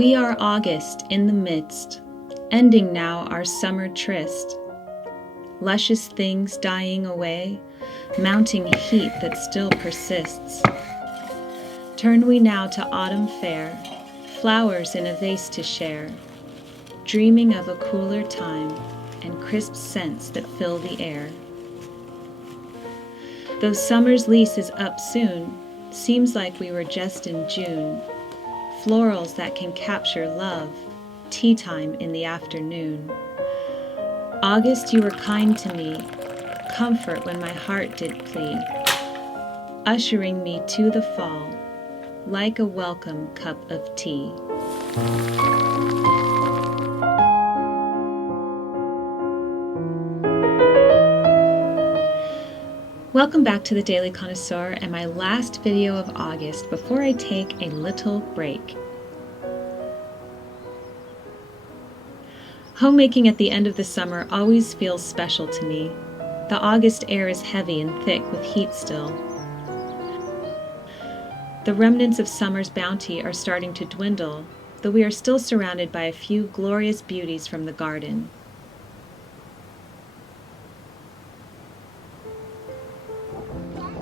We are August in the midst, ending now our summer tryst. Luscious things dying away, mounting heat that still persists. Turn we now to autumn fair, flowers in a vase to share, dreaming of a cooler time and crisp scents that fill the air. Though summer's lease is up soon, seems like we were just in June. Florals that can capture love, tea time in the afternoon. August, you were kind to me, comfort when my heart did plead, ushering me to the fall, like a welcome cup of tea. Welcome back to the Daily Connoisseur and my last video of August before I take a little break. Homemaking at the end of the summer always feels special to me. The August air is heavy and thick with heat still. The remnants of summer's bounty are starting to dwindle, though we are still surrounded by a few glorious beauties from the garden.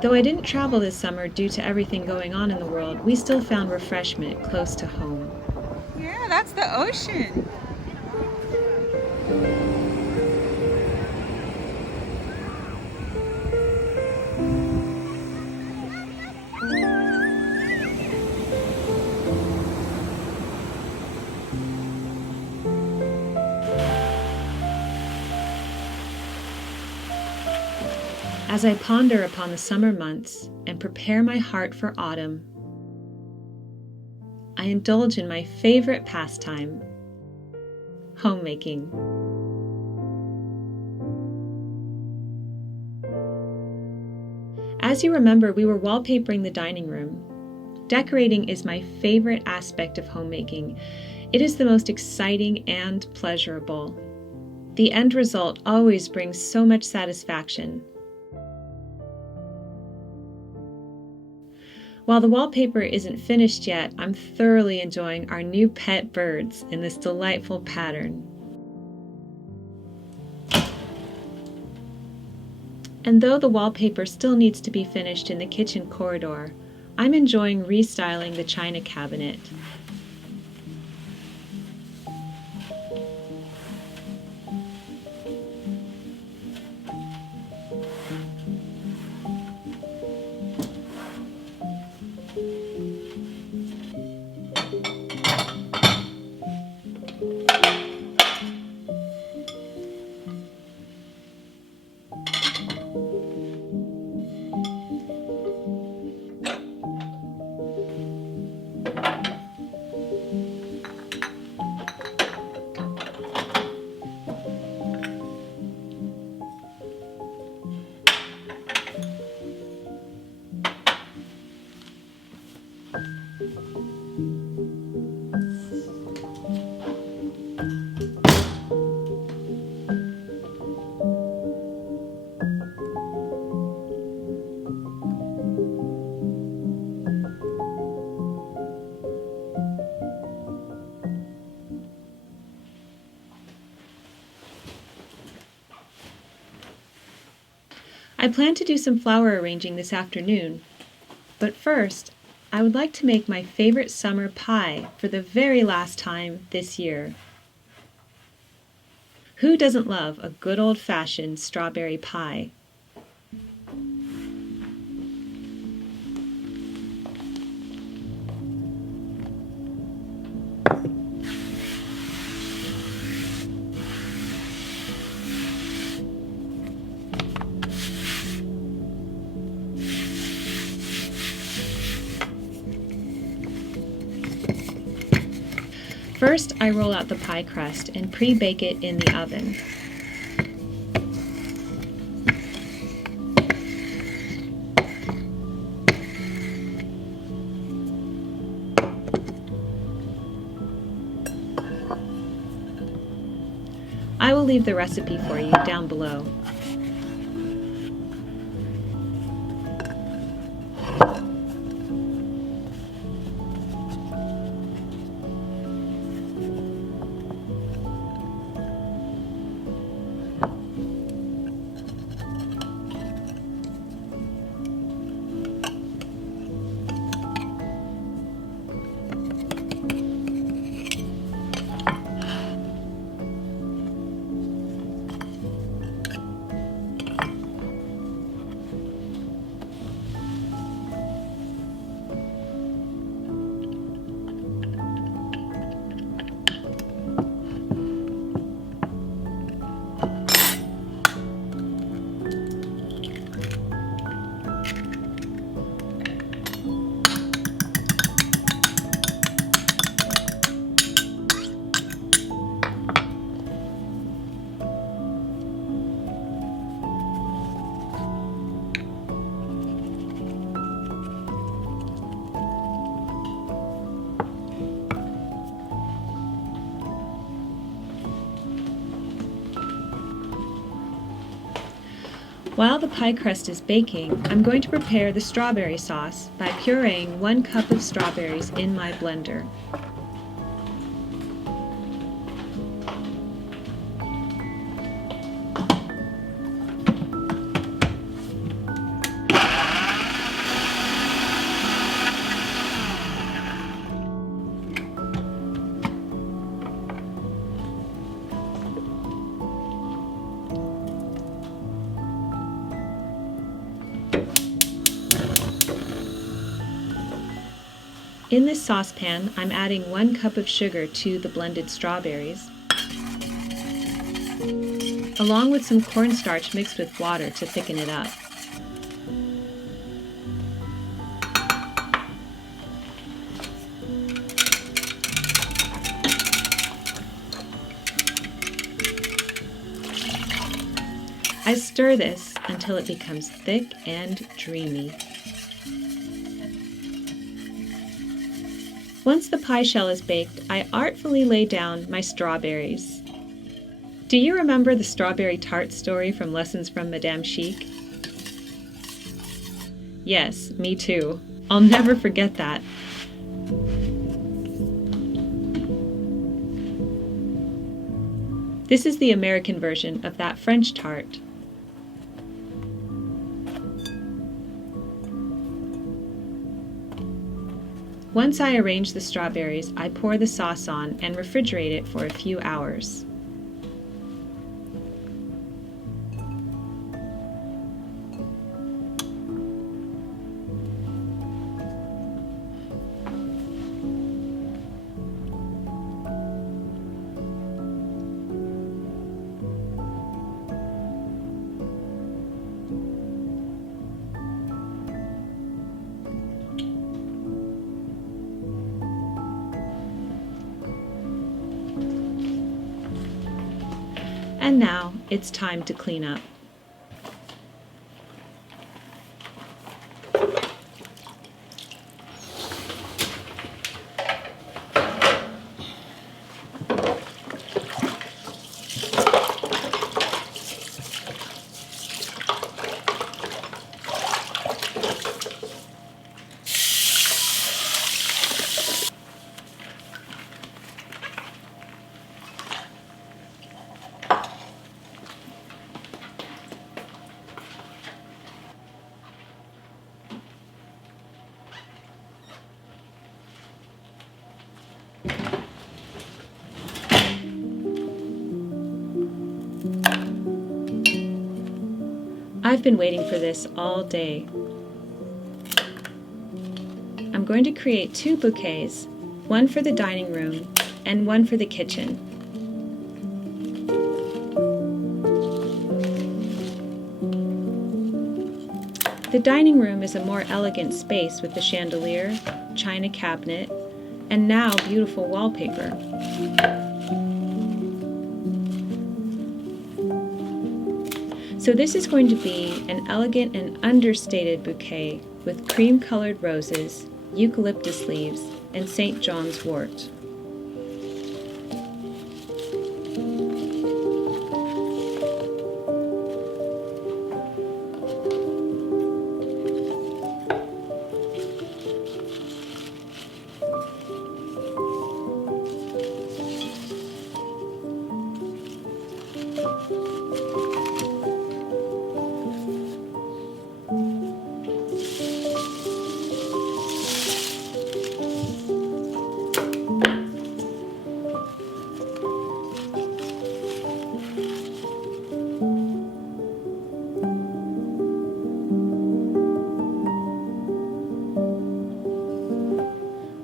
Though I didn't travel this summer due to everything going on in the world, we still found refreshment close to home. Yeah, that's the ocean. As I ponder upon the summer months and prepare my heart for autumn, I indulge in my favorite pastime, homemaking. As you remember, we were wallpapering the dining room. Decorating is my favorite aspect of homemaking. It is the most exciting and pleasurable. The end result always brings so much satisfaction. While the wallpaper isn't finished yet, I'm thoroughly enjoying our new pet birds in this delightful pattern. And though the wallpaper still needs to be finished in the kitchen corridor, I'm enjoying restyling the china cabinet. I plan to do some flower arranging this afternoon, but first, I would like to make my favorite summer pie for the very last time this year. Who doesn't love a good old-fashioned strawberry pie? First, I roll out the pie crust and pre-bake it in the oven. I will leave the recipe for you down below. While the pie crust is baking, I'm going to prepare the strawberry sauce by pureeing 1 cup of strawberries in my blender. In this saucepan, I'm adding 1 cup of sugar to the blended strawberries, along with some cornstarch mixed with water to thicken it up. I stir this until it becomes thick and dreamy. Once the pie shell is baked, I artfully lay down my strawberries. Do you remember the strawberry tart story from Lessons from Madame Chic? Yes, me too. I'll never forget that. This is the American version of that French tart. Once I arrange the strawberries, I pour the sauce on and refrigerate it for a few hours. And now it's time to clean up. I've been waiting for this all day. I'm going to create 2 bouquets, one for the dining room and one for the kitchen. The dining room is a more elegant space with the chandelier, china cabinet, and now beautiful wallpaper. So this is going to be an elegant and understated bouquet with cream-colored roses, eucalyptus leaves, and St. John's wort.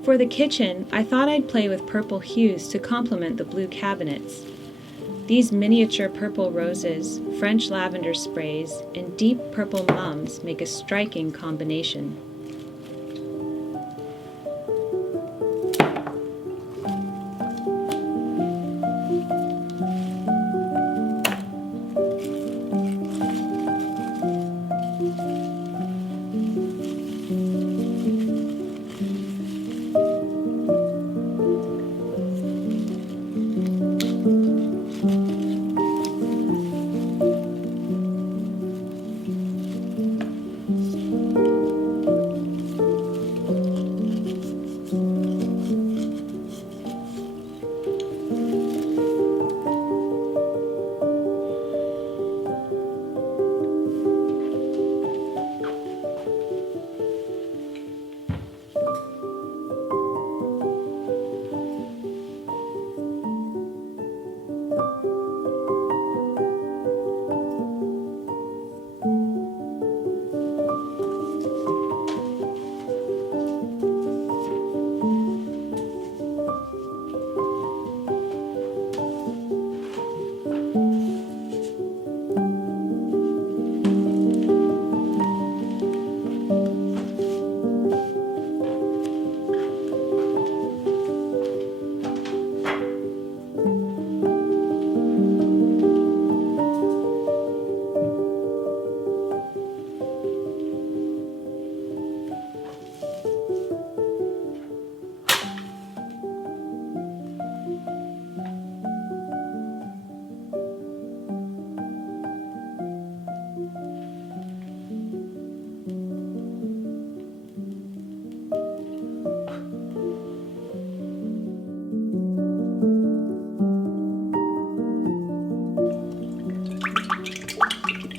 For the kitchen, I thought I'd play with purple hues to complement the blue cabinets. These miniature purple roses, French lavender sprays, and deep purple mums make a striking combination.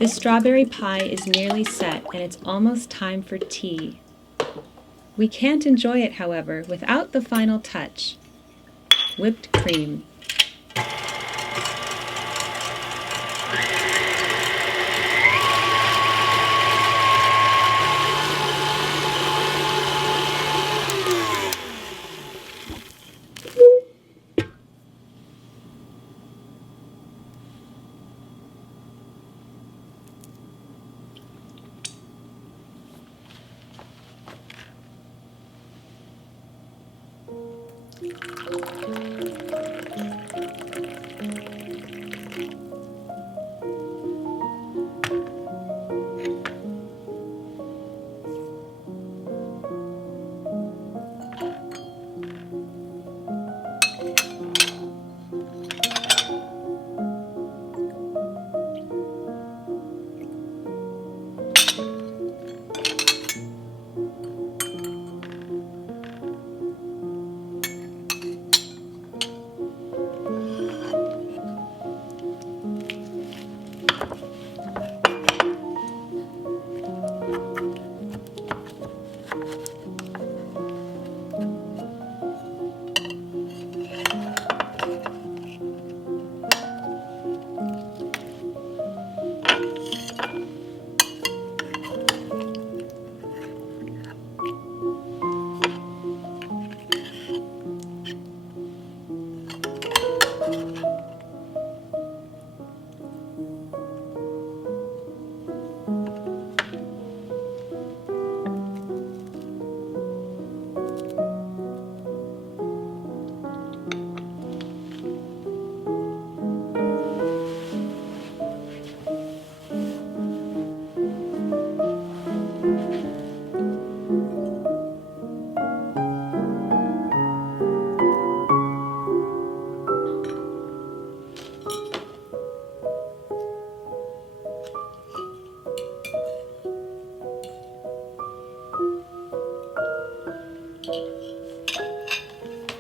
This strawberry pie is nearly set, and it's almost time for tea. We can't enjoy it, however, without the final touch: whipped cream.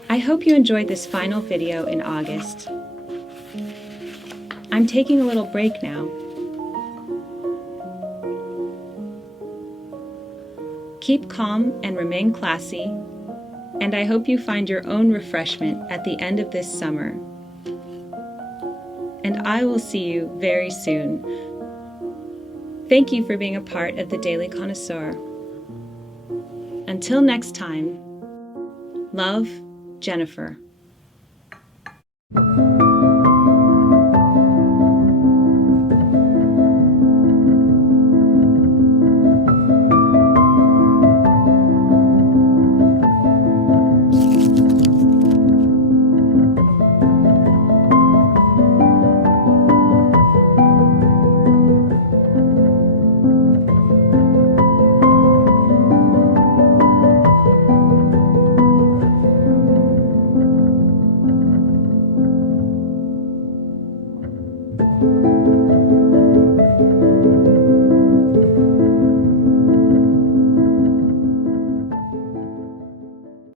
I hope you enjoyed this final video in August. I'm taking a little break now. Keep calm and remain classy, and I hope you find your own refreshment at the end of this summer. And I will see you very soon. Thank you for being a part of the Daily Connoisseur. Until next time, love, Jennifer.